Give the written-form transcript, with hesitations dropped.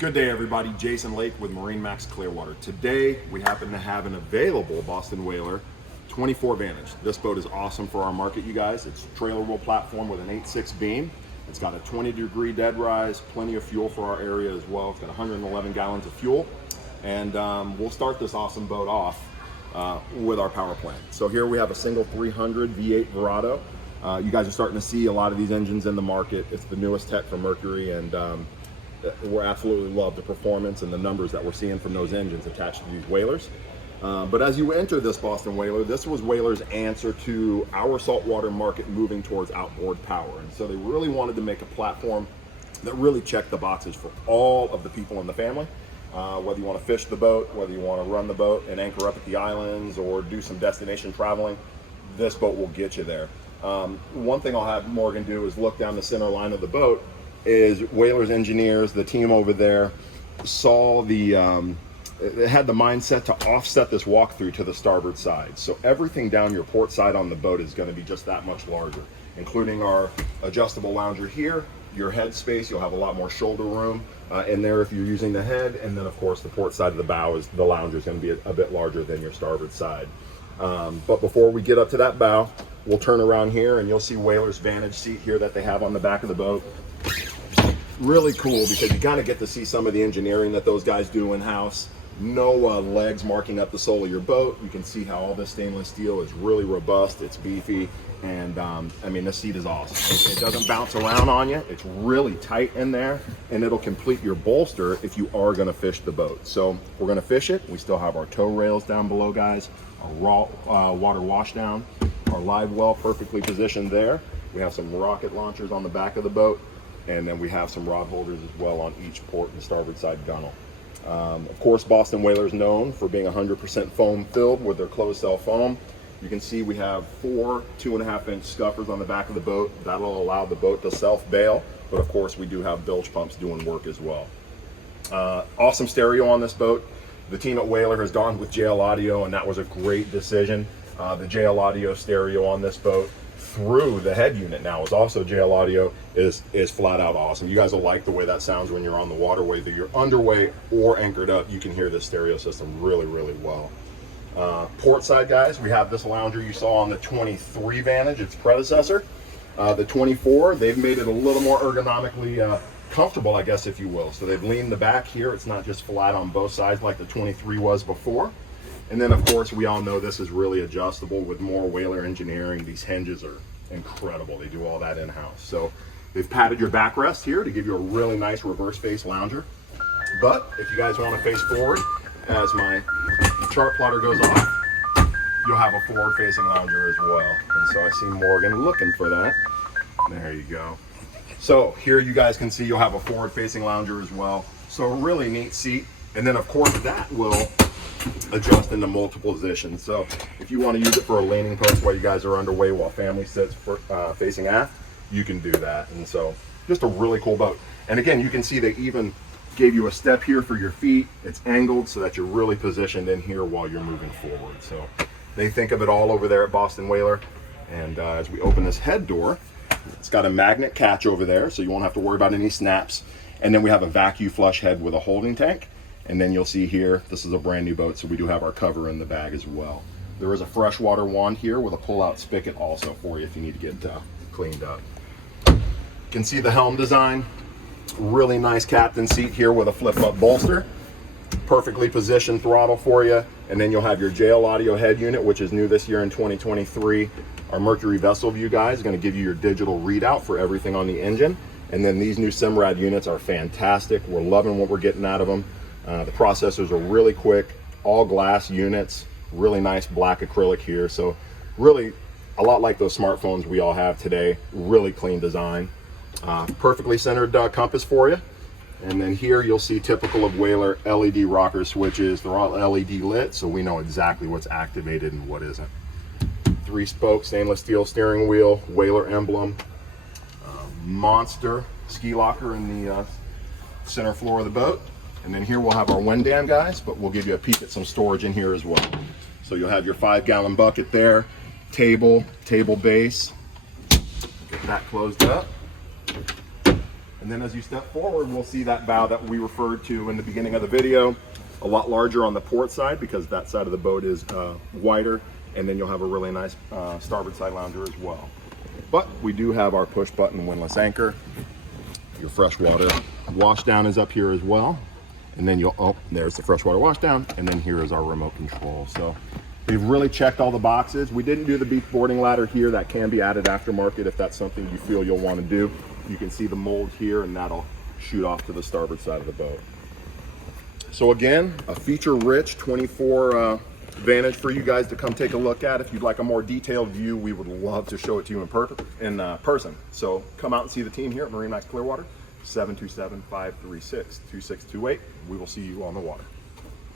Good day, everybody. Jason Lake with MarineMax Clearwater. Today, we happen to have an available Boston Whaler 24 Vantage. This boat is awesome for our market, you guys. It's a trailerable platform with an 8.6 beam. It's got a 20-degree dead rise, plenty of fuel for our area as well. It's got 111 gallons of fuel. And we'll start this awesome boat off with our power plant. So here we have a single 300 V8 Verado. You guys are starting to see a lot of these engines in the market. It's the newest tech from Mercury, and we absolutely love the performance and the numbers that we're seeing from those engines attached to these Whalers. But as you enter this Boston Whaler, this was Whaler's answer to our saltwater market moving towards outboard power. And so they really wanted to make a platform that really checked the boxes for all of the people in the family. Whether you want to fish the boat, whether you want to run the boat and anchor up at the islands or do some destination traveling, this boat will get you there. One thing I'll have Morgan do is look down the center line of the boat. Is Whaler's engineers, the team over there, saw the, it had the mindset to offset this walkthrough to the starboard side. So everything down your port side on the boat is going to be just that much larger, including our adjustable lounger here, your head space. You'll have a lot more shoulder room in there if you're using the head. And then of course the port side of the bow is the lounger is going to be a bit larger than your starboard side. But before we get up to that bow, we'll turn around here and you'll see Whaler's Vantage seat here that they have on the back of the boat. Really cool because you kind of get to see some of the engineering that those guys do in-house. No legs marking up the sole of your boat. You can see how all this stainless steel is really robust, it's beefy, and I mean, this seat is awesome. It doesn't bounce around on you. It's really tight in there, and it'll complete your bolster if you are going to fish the boat. So we're going to fish it. We still have our tow rails down below, guys, our raw water washdown, our live well perfectly positioned there. We have some rocket launchers on the back of the boat. And then we have some rod holders as well on each port and starboard side gunnel. Of course, Boston Whaler is known for being 100% foam filled with their closed cell foam. You can see we have 4 2.5-inch scuppers on the back of the boat. That'll allow the boat to self-bail, but of course we do have bilge pumps doing work as well. Awesome stereo on this boat. The team at Whaler has gone with JL Audio, and that was a great decision. The JL Audio stereo on this boat through the head unit now is also JL Audio is flat out awesome. You guys will like the way that sounds when you're on the water, whether you're underway or anchored up. You can hear this stereo system really well. Port side, guys, we have this lounger you saw on the 23 Vantage, its predecessor. The 24, they've made it a little more ergonomically comfortable, I guess, if you will. So they've leaned the back here. It's not just flat on both sides like the 23 was before. And then of course we all know this is really adjustable with more Whaler engineering. These hinges are incredible. They do all that in-house. So they've padded your backrest here to give you a really nice reverse face lounger. But if you guys want to face forward, as my chart plotter goes off, you'll have a forward facing lounger as well. And so I see Morgan looking for that. There you go. So here you guys can see you'll have a forward facing lounger as well. So a really neat seat. And then of course that will adjust into multiple positions. So if you want to use it for a leaning post while you guys are underway while family sits facing aft, you can do that. And so just a really cool boat. And again, you can see they even gave you a step here for your feet. It's angled so that you're really positioned in here while you're moving forward. So they think of it all over there at Boston Whaler. And as we open this head door, it's got a magnet catch over there, so you won't have to worry about any snaps. And then we have a vacuum flush head with a holding tank. And then you'll see here, this is a brand new boat, so we do have our cover in the bag as well. There is a freshwater wand here with a pull-out spigot also for you if you need to get cleaned up. You can see the helm design. Really nice captain seat here with a flip-up bolster. Perfectly positioned throttle for you. And then you'll have your JL Audio head unit, which is new this year in 2023. Our Mercury Vessel View guys is going to give you your digital readout for everything on the engine. And then these new Simrad units are fantastic. We're loving what we're getting out of them. The processors are really quick, all glass units, really nice black acrylic here. So really a lot like those smartphones we all have today, really clean design. Perfectly centered compass for you. And then here you'll see typical of Whaler LED rocker switches. They're all LED lit, so we know exactly what's activated and what isn't. 3-spoke stainless steel steering wheel, Whaler emblem, monster ski locker in the center floor of the boat. And then here we'll have our wind dam, guys, but we'll give you a peek at some storage in here as well. So you'll have your 5-gallon bucket there, table base. Get that closed up. And then as you step forward, we'll see that bow that we referred to in the beginning of the video, a lot larger on the port side because that side of the boat is wider, and then you'll have a really nice starboard side lounger as well. But we do have our push button windlass anchor. Your freshwater washdown is up here as well. And then there's the freshwater washdown, and then here is our remote control. So we've really checked all the boxes. We didn't do the beach boarding ladder here. That can be added aftermarket if that's something you feel you'll want to do. You can see the mold here, and that'll shoot off to the starboard side of the boat. So again, a feature-rich 24 Vantage for you guys to come take a look at. If you'd like a more detailed view, we would love to show it to you in person. So come out and see the team here at MarineMax Clearwater, 727-536-2628. We will see you on the water.